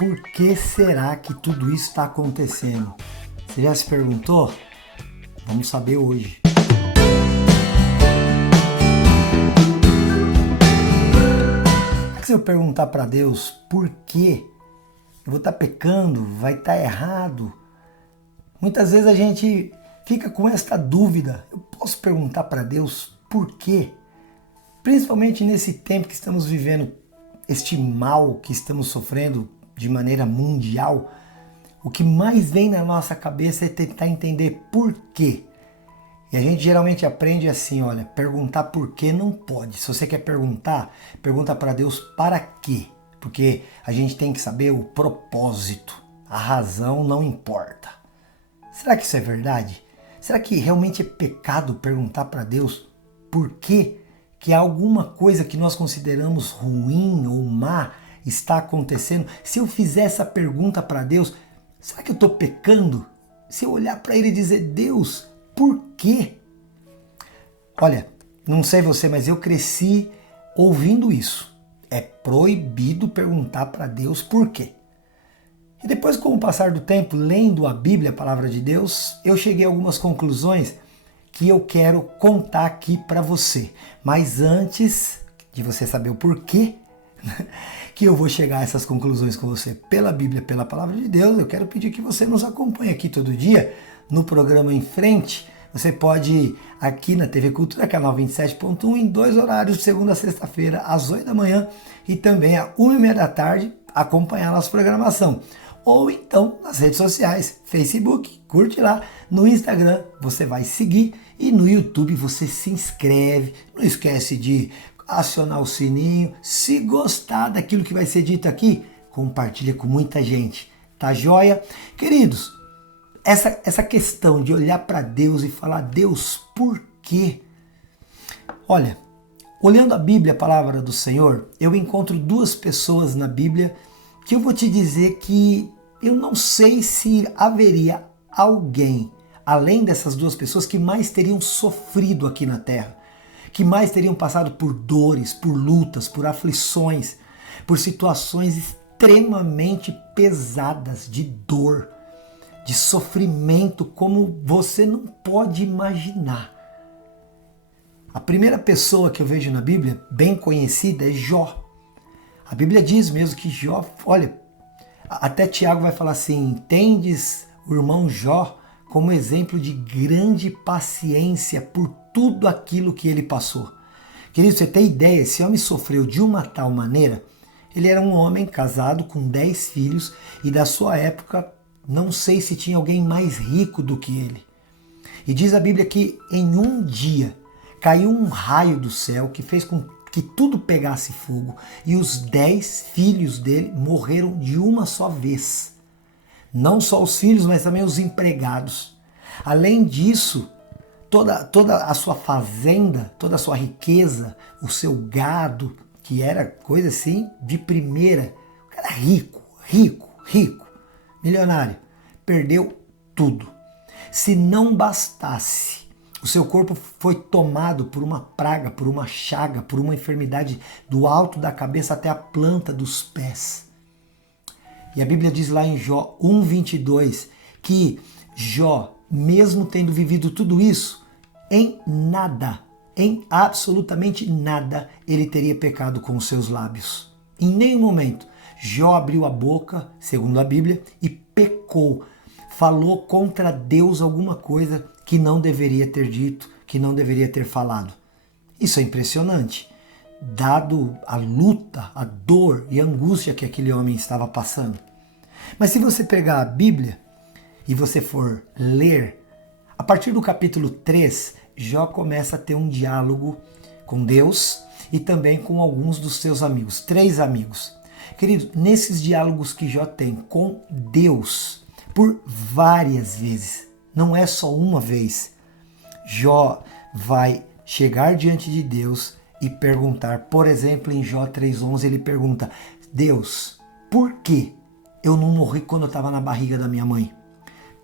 por que será que tudo isso está acontecendo? Você já se perguntou? Vamos saber hoje. Se eu perguntar para Deus por quê, eu vou estar pecando, vai estar errado. Muitas vezes a gente fica com esta dúvida. Eu posso perguntar para Deus por quê? Principalmente nesse tempo que estamos vivendo, este mal que estamos sofrendo de maneira mundial, o que mais vem na nossa cabeça é tentar entender por quê. E a gente geralmente aprende assim, olha, perguntar por quê não pode. Se você quer perguntar, pergunta para Deus para quê. Porque a gente tem que saber o propósito. A razão não importa. Será que isso é verdade? Será que realmente é pecado perguntar para Deus por quê? Que alguma coisa que nós consideramos ruim ou má está acontecendo? Se eu fizer essa pergunta para Deus, será que eu estou pecando? Se eu olhar para Ele e dizer, Deus, por quê? Olha, não sei você, mas eu cresci ouvindo isso. É proibido perguntar para Deus por quê. E depois, com o passar do tempo, lendo a Bíblia, a Palavra de Deus, eu cheguei a algumas conclusões que eu quero contar aqui para você. Mas antes de você saber o porquê que eu vou chegar a essas conclusões com você pela Bíblia, pela Palavra de Deus, eu quero pedir que você nos acompanhe aqui todo dia no programa Em Frente. Você pode ir aqui na TV Cultura, canal 27.1, em 2 horários, de segunda a sexta-feira, às 8 da manhã e também às 1h30 da tarde, acompanhar a nossa programação. Ou então nas redes sociais, Facebook, curte lá, no Instagram você vai seguir e no YouTube você se inscreve. Não esquece de acionar o sininho. Se gostar daquilo que vai ser dito aqui, compartilha com muita gente. Tá joia? Queridos, essa questão de olhar para Deus e falar, Deus, por quê? Olha, olhando a Bíblia, a palavra do Senhor, eu encontro 2 pessoas na Bíblia que eu vou te dizer que eu não sei se haveria alguém, além dessas 2 pessoas, que mais teriam sofrido aqui na Terra, que mais teriam passado por dores, por lutas, por aflições, por situações extremamente pesadas de dor, de sofrimento, como você não pode imaginar. A primeira pessoa que eu vejo na Bíblia, bem conhecida, é Jó. A Bíblia diz mesmo que Jó, olha, até Tiago vai falar assim, tendes o irmão Jó como exemplo de grande paciência por tudo aquilo que ele passou. Querido, você tem ideia, esse homem sofreu de uma tal maneira, ele era um homem casado com 10 filhos e da sua época, não sei se tinha alguém mais rico do que ele. E diz a Bíblia que em um dia caiu um raio do céu que fez com que tudo pegasse fogo e os 10 filhos dele morreram de uma só vez. Não só os filhos, mas também os empregados. Além disso, toda a sua fazenda, toda a sua riqueza, o seu gado, que era coisa assim de primeira, o cara rico, milionário, perdeu tudo. Se não bastasse, o seu corpo foi tomado por uma praga, por uma chaga, por uma enfermidade do alto da cabeça até a planta dos pés. E a Bíblia diz lá em Jó 1:22 que Jó, mesmo tendo vivido tudo isso, em nada, em absolutamente nada, ele teria pecado com os seus lábios. Em nenhum momento. Jó abriu a boca, segundo a Bíblia, e pecou. Falou contra Deus alguma coisa que não deveria ter dito, que não deveria ter falado. Isso é impressionante, dado a luta, a dor e a angústia que aquele homem estava passando. Mas se você pegar a Bíblia e você for ler, a partir do capítulo 3, Jó começa a ter um diálogo com Deus e também com alguns dos seus amigos, 3 amigos. Querido, nesses diálogos que Jó tem com Deus, por várias vezes, não é só uma vez, Jó vai chegar diante de Deus e perguntar, por exemplo, em Jó 3:11, ele pergunta, Deus, por que eu não morri quando eu estava na barriga da minha mãe?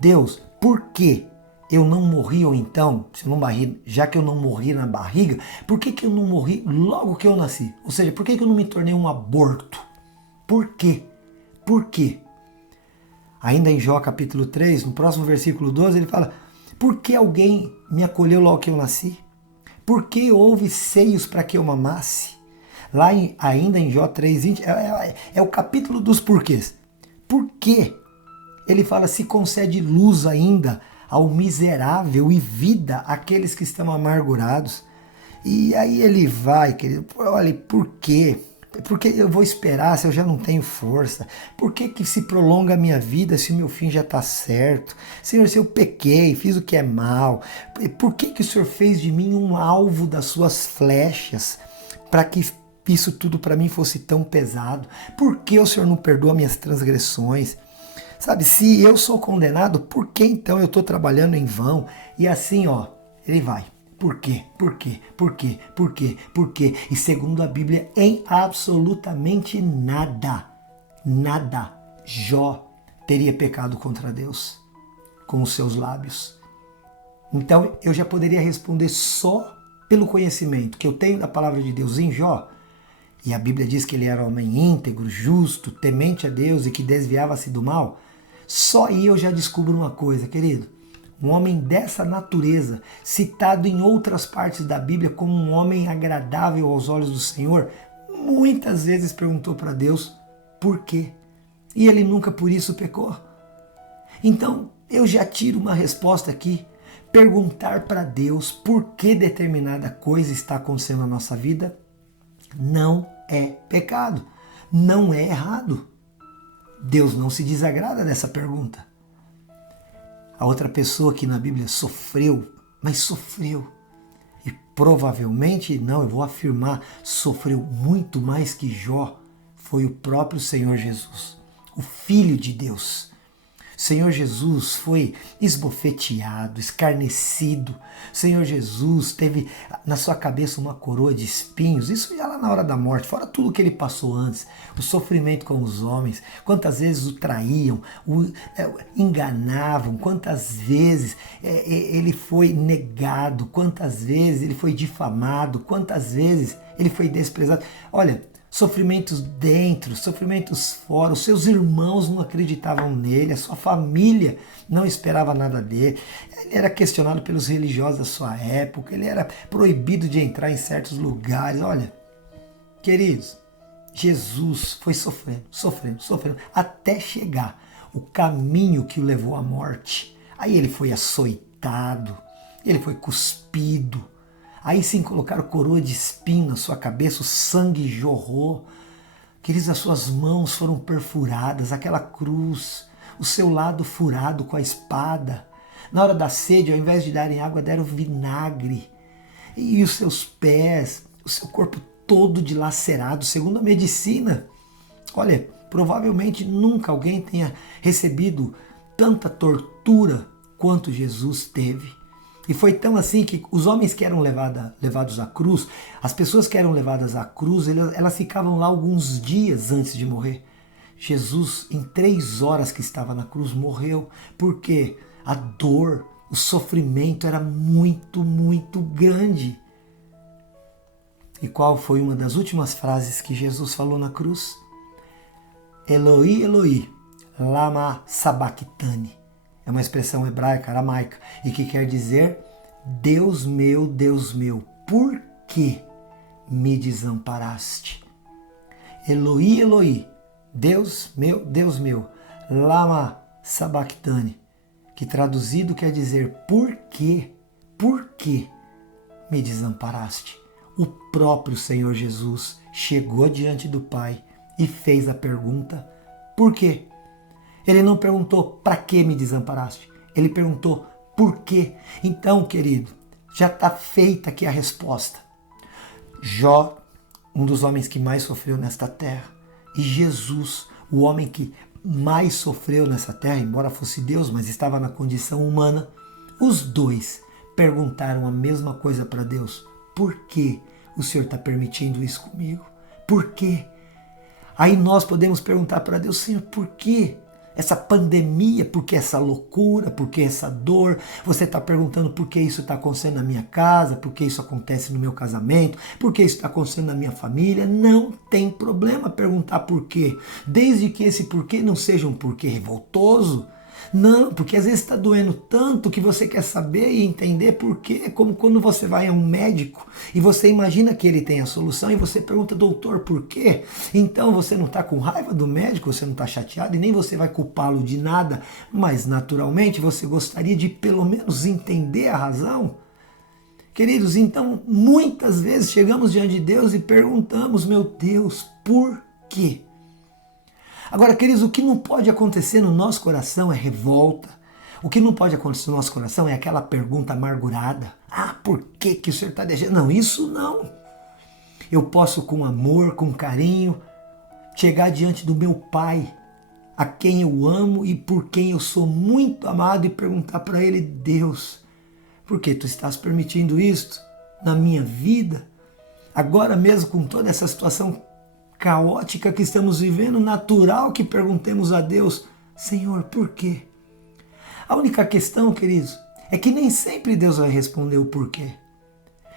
Deus, por que eu não morri, ou então, se eu não morri, já que eu não morri na barriga, por que eu não morri logo que eu nasci? Ou seja, por que eu não me tornei um aborto? Por quê? Por quê? Ainda em Jó capítulo 3, no próximo versículo 12, ele fala: por que alguém me acolheu logo que eu nasci? Por que houve seios para que eu mamasse? Ainda em Jó 3,20, é o capítulo dos porquês. Por quê? Ele fala: se concede luz ainda ao miserável e vida àqueles que estão amargurados. E aí ele vai, querido, olha, por quê? Porque eu vou esperar se eu já não tenho força? Por que se prolonga a minha vida se o meu fim já está certo? Senhor, se eu pequei, fiz o que é mal, por que o Senhor fez de mim um alvo das suas flechas para que isso tudo para mim fosse tão pesado? Por que o Senhor não perdoa minhas transgressões? Sabe, se eu sou condenado, por que então eu estou trabalhando em vão? E assim, ele vai. Por quê? Por quê? Por quê? Por quê? Por quê? E segundo a Bíblia, em absolutamente nada, Jó teria pecado contra Deus com os seus lábios. Então eu já poderia responder só pelo conhecimento que eu tenho da palavra de Deus em Jó. E a Bíblia diz que ele era um homem íntegro, justo, temente a Deus e que desviava-se do mal. Só aí eu já descubro uma coisa, querido. Um homem dessa natureza, citado em outras partes da Bíblia como um homem agradável aos olhos do Senhor, muitas vezes perguntou para Deus por quê. E ele nunca por isso pecou. Então, eu já tiro uma resposta aqui. Perguntar para Deus por que determinada coisa está acontecendo na nossa vida não é pecado, não é errado. Deus não se desagrada dessa pergunta. A outra pessoa que na Bíblia sofreu, mas sofreu. E provavelmente, não, eu vou afirmar, sofreu muito mais que Jó, foi o próprio Senhor Jesus, o Filho de Deus. Senhor Jesus foi esbofeteado, escarnecido. Senhor Jesus teve na sua cabeça uma coroa de espinhos. Isso já lá na hora da morte, fora tudo que ele passou antes. O sofrimento com os homens, quantas vezes o traíam, o enganavam, quantas vezes ele foi negado, quantas vezes ele foi difamado, quantas vezes ele foi desprezado. Olha, sofrimentos dentro, sofrimentos fora, os seus irmãos não acreditavam nele, a sua família não esperava nada dele, ele era questionado pelos religiosos da sua época, ele era proibido de entrar em certos lugares. Olha, queridos, Jesus foi sofrendo, até chegar o caminho que o levou à morte. Aí ele foi açoitado, ele foi cuspido. Aí sim colocaram coroa de espinho na sua cabeça, o sangue jorrou. Queridos, as suas mãos foram perfuradas, aquela cruz, o seu lado furado com a espada. Na hora da sede, ao invés de darem água, deram vinagre. E os seus pés, o seu corpo todo dilacerado, segundo a medicina. Olha, provavelmente nunca alguém tenha recebido tanta tortura quanto Jesus teve. E foi tão assim que os homens que eram levados à cruz, as pessoas que eram levadas à cruz, elas ficavam lá alguns dias antes de morrer. Jesus, em 3 horas que estava na cruz, morreu, porque a dor, o sofrimento era muito, muito grande. E qual foi uma das últimas frases que Jesus falou na cruz? Eloi, Eloi, lama sabachthani. É uma expressão hebraica, aramaica, e que quer dizer: Deus meu, por que me desamparaste? Eloi, Eloi, Deus meu, lama sabachthani, que traduzido quer dizer por que me desamparaste? O próprio Senhor Jesus chegou diante do Pai e fez a pergunta: por quê? Ele não perguntou para que me desamparaste. Ele perguntou por quê. Então, querido, já está feita aqui a resposta. Jó, um dos homens que mais sofreu nesta terra, e Jesus, o homem que mais sofreu nessa terra, embora fosse Deus, mas estava na condição humana, os dois perguntaram a mesma coisa para Deus. Por que o Senhor está permitindo isso comigo? Por quê? Aí nós podemos perguntar para Deus: Senhor, por quê? essa pandemia, por que essa loucura, por que essa dor? Você está perguntando por que isso está acontecendo na minha casa, por que isso acontece no meu casamento, por que isso está acontecendo na minha família? Não tem problema perguntar por quê, desde que esse porquê não seja um porquê revoltoso. Não, porque às vezes está doendo tanto que você quer saber e entender por quê. É como quando você vai a um médico e você imagina que ele tem a solução e você pergunta, doutor, por quê? Então você não está com raiva do médico, você não está chateado e nem você vai culpá-lo de nada, mas naturalmente você gostaria de pelo menos entender a razão. Queridos, então muitas vezes chegamos diante de Deus e perguntamos, meu Deus, por quê? Agora, queridos, o que não pode acontecer no nosso coração é revolta. O que não pode acontecer no nosso coração é aquela pergunta amargurada. Ah, por que que o Senhor está deixando? Não, isso não. Eu posso com amor, com carinho, chegar diante do meu Pai, a quem eu amo e por quem eu sou muito amado e perguntar para Ele, Deus, por que tu estás permitindo isto na minha vida? Agora mesmo com toda essa situação caótica que estamos vivendo, natural que perguntemos a Deus, Senhor, por quê? A única questão, queridos, é que nem sempre Deus vai responder o porquê.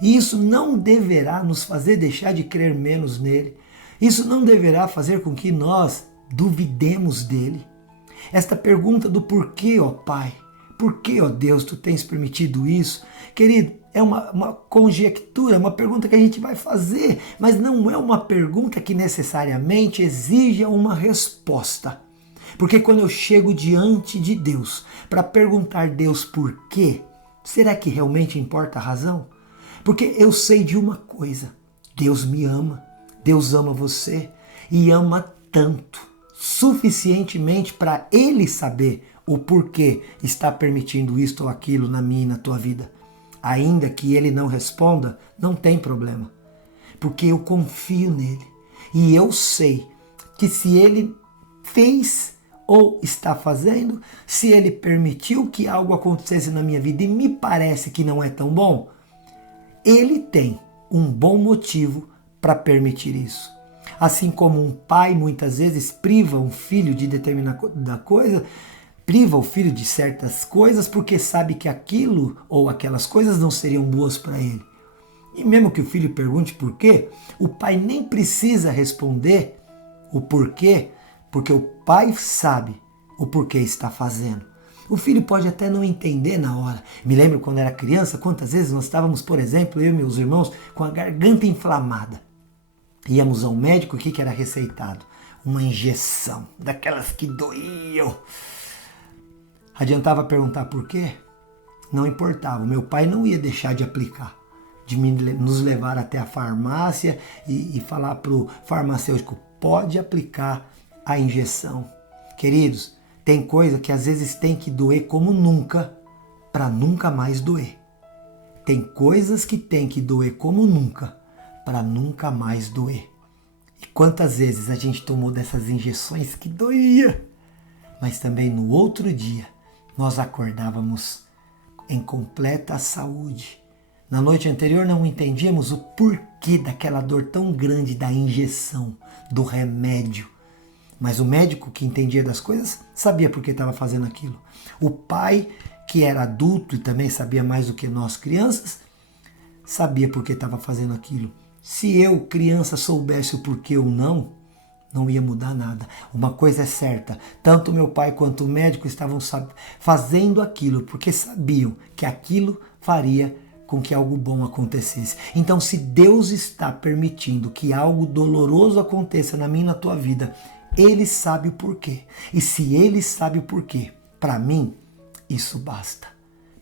E isso não deverá nos fazer deixar de crer menos nele. Isso não deverá fazer com que nós duvidemos dele. Esta pergunta do porquê, ó Pai, por que, ó Deus, tu tens permitido isso? Querido, é uma conjectura, é uma pergunta que a gente vai fazer, mas não é uma pergunta que necessariamente exija uma resposta. Porque quando eu chego diante de Deus para perguntar a Deus por quê, será que realmente importa a razão? Porque eu sei de uma coisa, Deus me ama, Deus ama você e ama tanto, suficientemente para Ele saber o porquê está permitindo isto ou aquilo na minha e na tua vida. Ainda que Ele não responda, não tem problema, porque eu confio nele e eu sei que se Ele fez ou está fazendo, se Ele permitiu que algo acontecesse na minha vida e me parece que não é tão bom, Ele tem um bom motivo para permitir isso. Assim como um pai muitas vezes priva um filho de determinada coisa, priva o filho de certas coisas porque sabe que aquilo ou aquelas coisas não seriam boas para ele. E mesmo que o filho pergunte por quê, o pai nem precisa responder o porquê, porque o pai sabe o porquê está fazendo. O filho pode até não entender na hora. Me lembro quando era criança, quantas vezes nós estávamos, por exemplo, eu e meus irmãos, com a garganta inflamada. Íamos ao médico, o que era receitado? Uma injeção, daquelas que doíam. Adiantava perguntar por quê? Não importava. O meu pai não ia deixar de aplicar, de nos levar até a farmácia e falar para o farmacêutico, pode aplicar a injeção. Queridos, tem coisa que às vezes tem que doer como nunca, para nunca mais doer. Tem coisas que tem que doer como nunca, para nunca mais doer. E quantas vezes a gente tomou dessas injeções que doía, mas também no outro dia, nós acordávamos em completa saúde. Na noite anterior não entendíamos o porquê daquela dor tão grande da injeção, do remédio. Mas o médico que entendia das coisas sabia por que estava fazendo aquilo. O pai, que era adulto e também sabia mais do que nós crianças, sabia por que estava fazendo aquilo. Se eu, criança, soubesse o porquê ou não ia mudar nada. Uma coisa é certa, tanto meu pai quanto o médico estavam fazendo aquilo porque sabiam que aquilo faria com que algo bom acontecesse. Então, se Deus está permitindo que algo doloroso aconteça na minha e na tua vida, Ele sabe o porquê. E se Ele sabe o porquê, para mim, isso basta.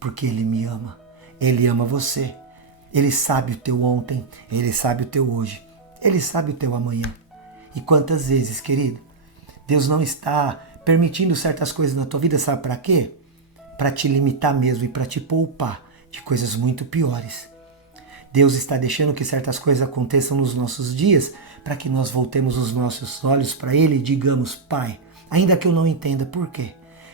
Porque Ele me ama. Ele ama você. Ele sabe o teu ontem, Ele sabe o teu hoje, Ele sabe o teu amanhã. E quantas vezes, querido, Deus não está permitindo certas coisas na tua vida, sabe para quê? Para te limitar mesmo e para te poupar de coisas muito piores. Deus está deixando que certas coisas aconteçam nos nossos dias para que nós voltemos os nossos olhos para Ele e digamos, Pai, ainda que eu não entenda por quê,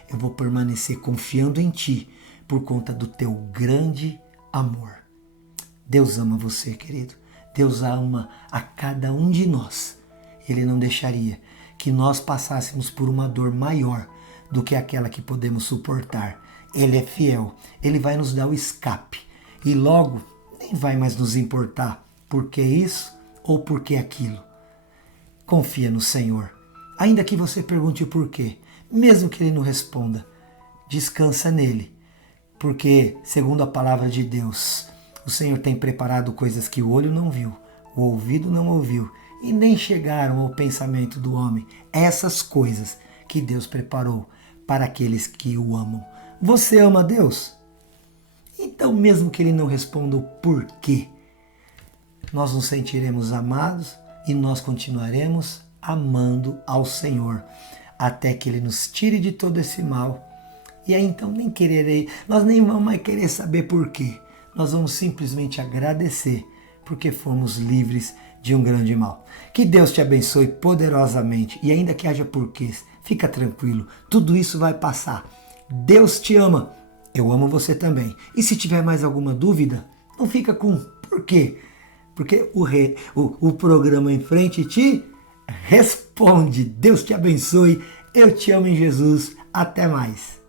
eu vou permanecer confiando em Ti por conta do Teu grande amor. Deus ama você, querido. Deus ama a cada um de nós. Ele não deixaria que nós passássemos por uma dor maior do que aquela que podemos suportar. Ele é fiel, ele vai nos dar o escape e logo nem vai mais nos importar por que isso ou por que aquilo. Confia no Senhor, ainda que você pergunte o porquê, mesmo que Ele não responda, descansa nele, porque, segundo a palavra de Deus, o Senhor tem preparado coisas que o olho não viu, o ouvido não ouviu e nem chegaram ao pensamento do homem. Essas coisas que Deus preparou para aqueles que o amam. Você ama Deus? Então, mesmo que Ele não responda o porquê, nós nos sentiremos amados e nós continuaremos amando ao Senhor, até que Ele nos tire de todo esse mal. E aí então nós nem vamos mais querer saber por quê. Nós vamos simplesmente agradecer, porque fomos livres de um grande mal. Que Deus te abençoe poderosamente, e ainda que haja porquês, fica tranquilo, tudo isso vai passar. Deus te ama, eu amo você também. E se tiver mais alguma dúvida, não fica com porquê, porque o programa em frente te responde. Deus te abençoe, eu te amo em Jesus, até mais.